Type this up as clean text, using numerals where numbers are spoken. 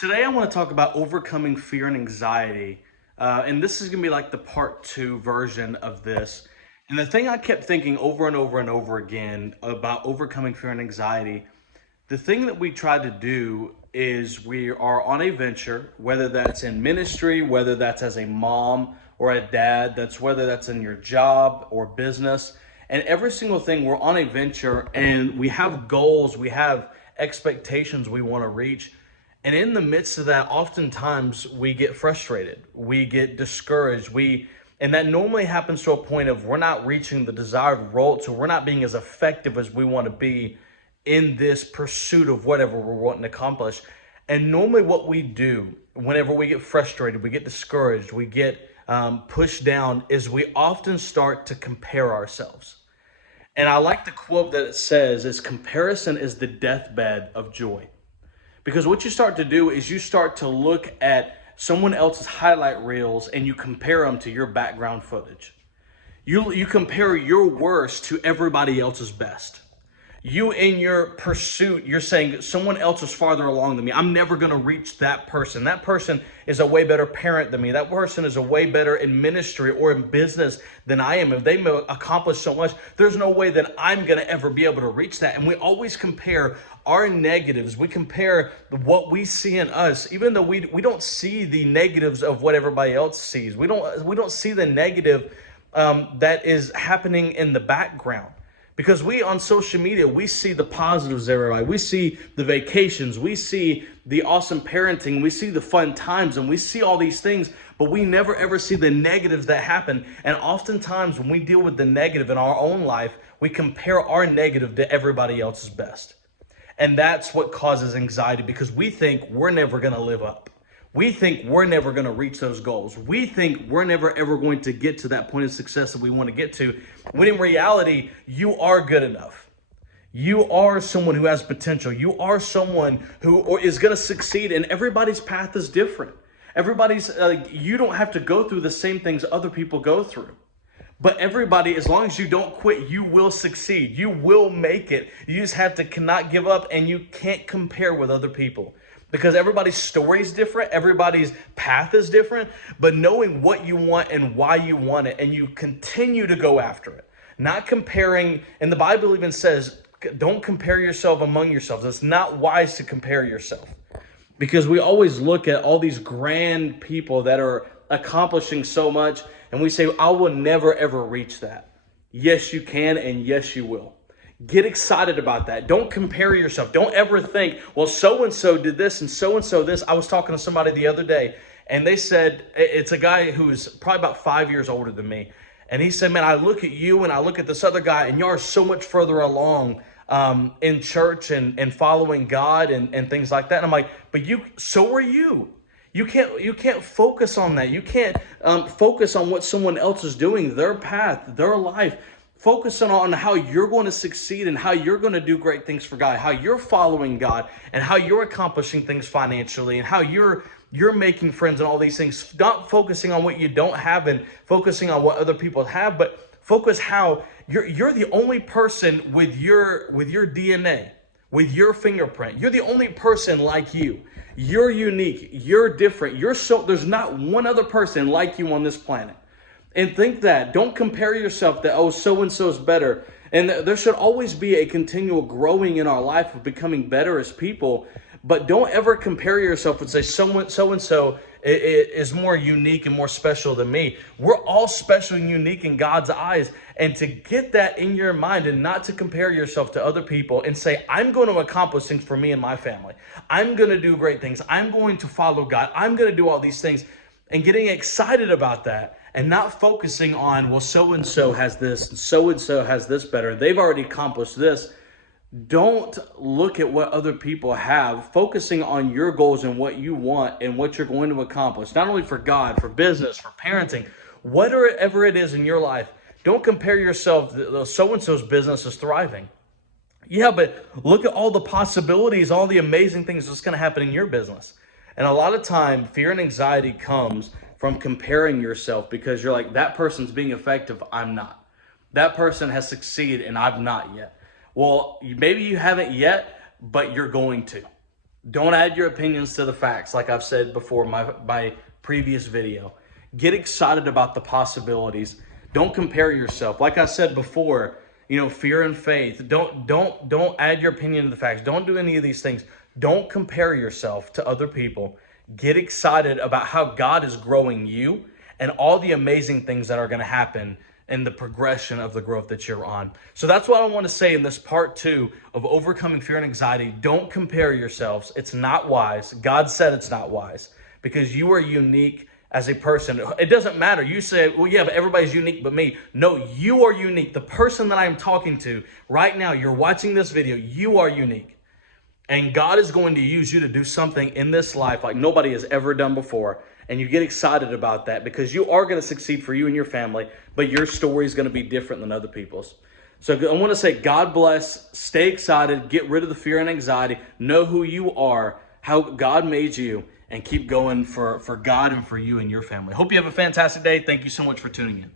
Today, I want to talk about overcoming fear and anxiety. And this is going to be like the part two version of this. And the thing I kept thinking over and over and over again about overcoming fear and anxiety, the thing that we try to do is we are on a venture, whether that's in ministry, whether that's as a mom or a dad, whether that's in your job or business. And every single thing, we're on a venture and we have goals, we have expectations we want to reach. And in the midst of that, oftentimes we get frustrated, we get discouraged, and that normally happens to a point of we're not reaching the desired result, so we're not being as effective as we want to be in this pursuit of whatever we're wanting to accomplish. And normally what we do whenever we get frustrated, we get discouraged, we get pushed down, is we often start to compare ourselves. And I like the quote that it says is comparison is the deathbed of joy. Because what you start to do is you start to look at someone else's highlight reels and you compare them to your background footage. You compare your worst to everybody else's best. You in your pursuit, you're saying someone else is farther along than me. I'm never going to reach that person. That person is a way better parent than me. That person is a way better in ministry or in business than I am. If they accomplish so much, there's no way that I'm going to ever be able to reach that. And we always compare our negatives. We compare what we see in us, even though we don't see the negatives of what everybody else sees. We don't see the negative that is happening in the background. Because we on social media, we see the positives there, right? We see the vacations, we see the awesome parenting, we see the fun times, and we see all these things, but we never ever see the negatives that happen. And oftentimes when we deal with the negative in our own life, we compare our negative to everybody else's best. And that's what causes anxiety, because we think we're never going to live up. We think we're never going to reach those goals. We think we're never ever going to get to that point of success that we want to get to, when in reality, you are good enough. You are someone who has potential. You are someone who is going to succeed, and everybody's path is different. You don't have to go through the same things other people go through. But everybody, as long as you don't quit, you will succeed. You will make it. You just have to cannot give up, and you can't compare with other people. Because everybody's story is different, everybody's path is different, but knowing what you want and why you want it, and you continue to go after it. Not comparing, and the Bible even says, don't compare yourself among yourselves. It's not wise to compare yourself. Because we always look at all these grand people that are accomplishing so much, and we say, I will never ever reach that. Yes, you can, and yes, you will. Get excited about that. Don't compare yourself. Don't ever think, well, so-and-so did this and so-and-so this. I was talking to somebody the other day, and they said, it's a guy who is probably about 5 years older than me. And he said, man, I look at you and I look at this other guy, and you are so much further along in church and following God and things like that. And I'm like, but so are you. You can't focus on that. You can't focus on what someone else is doing, their path, their life. Focusing on how you're going to succeed and how you're going to do great things for God, how you're following God, and how you're accomplishing things financially, and how you're making friends and all these things. Not focusing on what you don't have and focusing on what other people have, but focus how you're the only person with your DNA, with your fingerprint. You're the only person like you. You're unique. You're different. There's not one other person like you on this planet. And think that. Don't compare yourself that, oh, so-and-so is better. And there should always be a continual growing in our life of becoming better as people. But don't ever compare yourself and say so-and-so is more unique and more special than me. We're all special and unique in God's eyes. And to get that in your mind and not to compare yourself to other people and say, I'm going to accomplish things for me and my family. I'm going to do great things. I'm going to follow God. I'm going to do all these things. And getting excited about that. And not focusing on, well, so-and-so has this, and so-and-so has this better. They've already accomplished this. Don't look at what other people have. Focusing on your goals and what you want and what you're going to accomplish. Not only for God, for business, for parenting, whatever it is in your life. Don't compare yourself, so-and-so's business is thriving. Yeah, but look at all the possibilities, all the amazing things that's going to happen in your business. And a lot of time, fear and anxiety comes from comparing yourself, because you're like, that person's being effective, I'm not. That person has succeeded and I've not yet. Well, maybe you haven't yet, but you're going to. Don't add your opinions to the facts, like I've said before in my previous video. Get excited about the possibilities. Don't compare yourself. Like I said before, fear and faith. Don't add your opinion to the facts. Don't do any of these things. Don't compare yourself to other people. Get excited about how God is growing you and all the amazing things that are going to happen in the progression of the growth that you're on. So that's what I want to say in this part 2 of overcoming fear and anxiety. Don't compare yourselves. It's not wise. God said it's not wise because you are unique as a person. It doesn't matter. You say, well, yeah, but everybody's unique but me. No, you are unique. The person that I'm talking to right now, you're watching this video, you are unique. And God is going to use you to do something in this life like nobody has ever done before. And you get excited about that because you are going to succeed for you and your family, but your story is going to be different than other people's. So I want to say, God bless, stay excited, get rid of the fear and anxiety, know who you are, how God made you, and keep going for God and for you and your family. Hope you have a fantastic day. Thank you so much for tuning in.